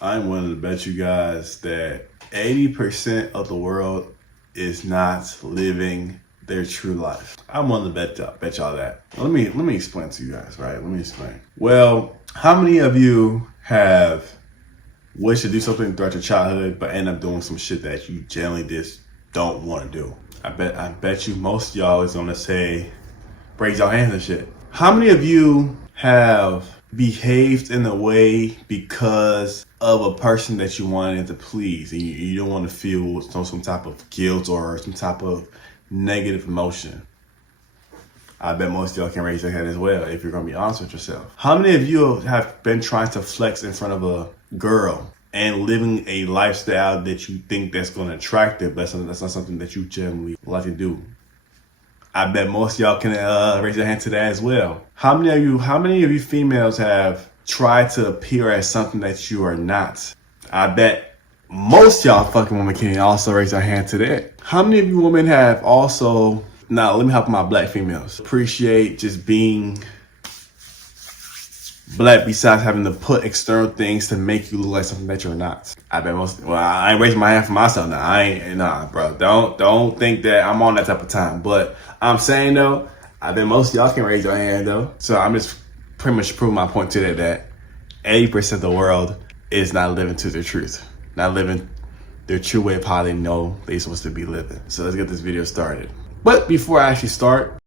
I'm willing to bet you guys that 80% of the world is not living their true life. I'm willing to bet y'all that. Let me explain to you guys, right? Let me explain. Well, how many of you have wished to do something throughout your childhood, but end up doing some shit that you generally just don't want to do? I bet you most of y'all is gonna say, raise your hands and shit. How many of you have behaved in a way because of a person that you wanted to please, and you don't want to feel some type of guilt or some type of negative emotion? I bet most of y'all can raise your hand as well if you're gonna be honest with yourself. How many of you have been trying to flex in front of a girl and living a lifestyle that you think that's gonna attract her, but that's not something that you generally like to do? I bet most of y'all can raise your hand to that as well. How many of you females have tried to appear as something that you are not? I bet most y'all fucking women can also raise your hand to that. How many of you women have also, now let me help my black females, appreciate just being black besides having to put external things to make you look like something that you're not? I bet I ain't raising my hand for myself now. Nah, bro. Don't think that I'm on that type of time. But I'm saying though, I bet most of y'all can raise your hand though. So I'm just pretty much proving my point to that 80% of the world is not living to their truth. Not living their true way of how they know they're supposed to be living. So let's get this video started. But before I actually start,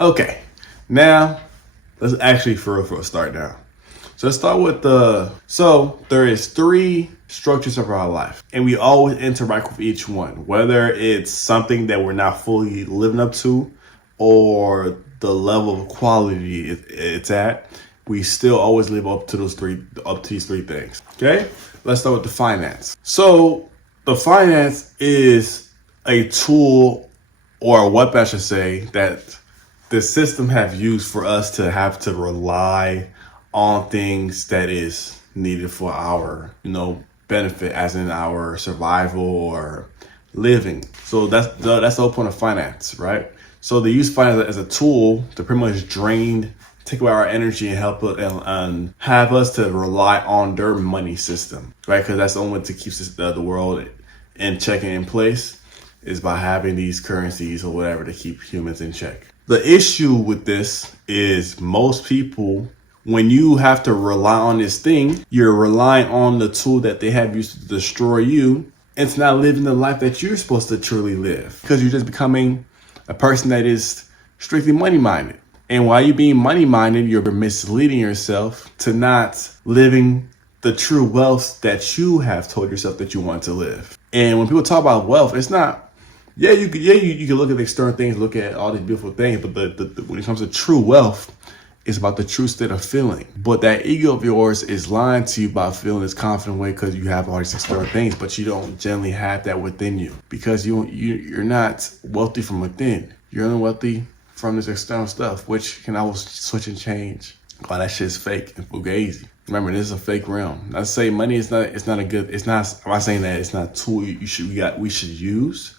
okay, now let's actually for real start now. So let's start with there is 3 structures of our life, and we always interact with each one, whether it's something that we're not fully living up to or the level of quality it's at. We still always live up to these 3 things. Okay, let's start with the finance. So the finance is a tool, or a weapon I should say, that the system have used for us to have to rely on things that is needed for our, benefit, as in our survival or living. So that's the whole point of finance, right? So they use finance as a tool to pretty much take away our energy and help us and have us to rely on their money system, right? Because that's the only way to keep the world in check and in place, is by having these currencies or whatever to keep humans in check. The issue with this is most people, when you have to rely on this thing, you're relying on the tool that they have used to destroy you. It's not living the life that you're supposed to truly live, because you're just becoming a person that is strictly money minded. And while you're being money minded, you're misleading yourself to not living the true wealth that you have told yourself that you want to live. And when people talk about wealth, it's not, you can look at the external things, look at all these beautiful things, but when it comes to true wealth, it's about the true state of feeling. But that ego of yours is lying to you by feeling this confident way because you have all these external things, but you don't generally have that within you, because you're not wealthy from within. You're only wealthy from this external stuff, which can always switch and change. Oh, that shit's fake and fugazi. Remember, this is a fake realm. I say money is not. It's not a good. It's not. I'm not saying that it's not a tool we should use.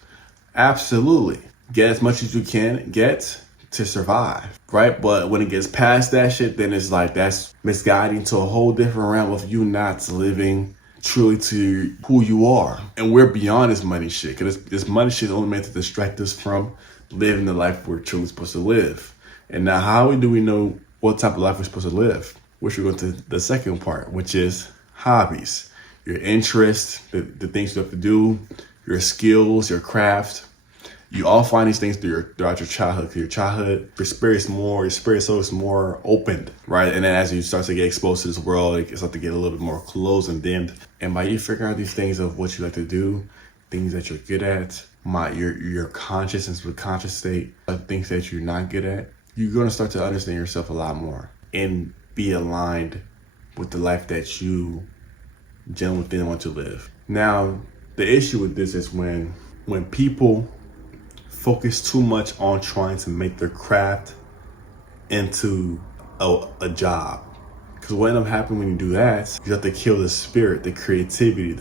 Absolutely, get as much as you can get to survive, right? But when it gets past that shit, then it's like that's misguiding to a whole different realm of you not living truly to who you are. And we're beyond this money shit, because this money shit is only meant to distract us from living the life we're truly supposed to live. And now, how do we know what type of life we're supposed to live? Which we're going to the second part, which is hobbies, your interests, the things you have to do, your skills, your craft. You all find these things throughout your childhood. Your spirit soul is more opened, right? And then as you start to get exposed to this world, it starts to get a little bit more closed and dimmed. And by you figuring out these things of what you like to do, things that you're good at, your conscious and subconscious state, things that you're not good at, you're going to start to understand yourself a lot more and be aligned with the life that you genuinely want to live. Now, the issue with this is when people focus too much on trying to make their craft into a job. Because what ends up happening when you do that, you have to kill the spirit, the creativity,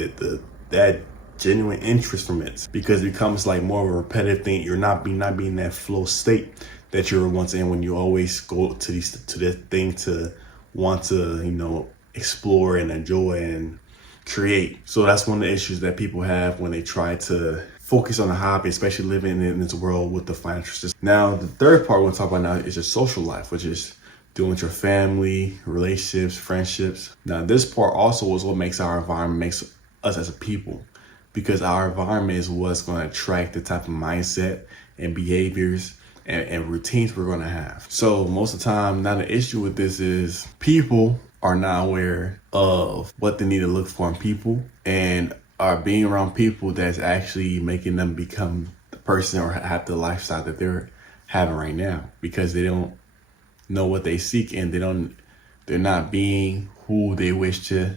that genuine interest from it, because it becomes like more of a repetitive thing. You're not being that flow state that you were once in, when you always go to that thing to want to, explore and enjoy and create. So that's one of the issues that people have when they try to focus on a hobby, especially living in this world with the financial system. Now, the third part we're going to talk about now is your social life, which is doing with your family, relationships, friendships. Now, this part also is what makes our environment, makes us as a people, because our environment is what's going to attract the type of mindset and behaviors and routines we're going to have. So most of the time, now the issue with this is people are not aware of what they need to look for in people and are being around people that's actually making them become the person or have the lifestyle that they're having right now, because they don't know what they seek and they're not being who they wish to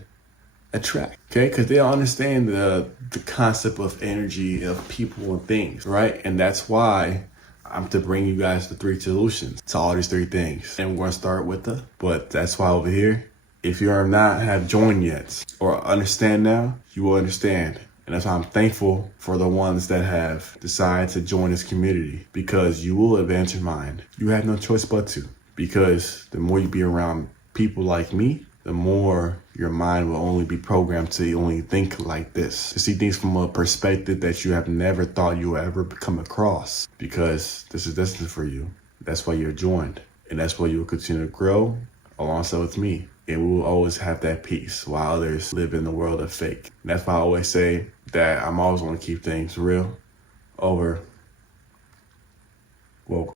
attract. Okay, because they don't understand the concept of energy of people and things, right? And that's why I'm to bring you guys the 3 solutions to all these 3 things. And we're gonna start with but that's why over here, if you are not have joined yet or understand now, you will understand. And that's why I'm thankful for the ones that have decided to join this community, because you will advance your mind. You have no choice but to, because the more you be around people like me, the more your mind will only be programmed to only think like this, to see things from a perspective that you have never thought you would ever come across, because this is destined for you. That's why you're joined. And that's why you will continue to grow alongside with me. And we will always have that peace while others live in the world of fake. And that's why I always say that I'm always going to keep things real over woke.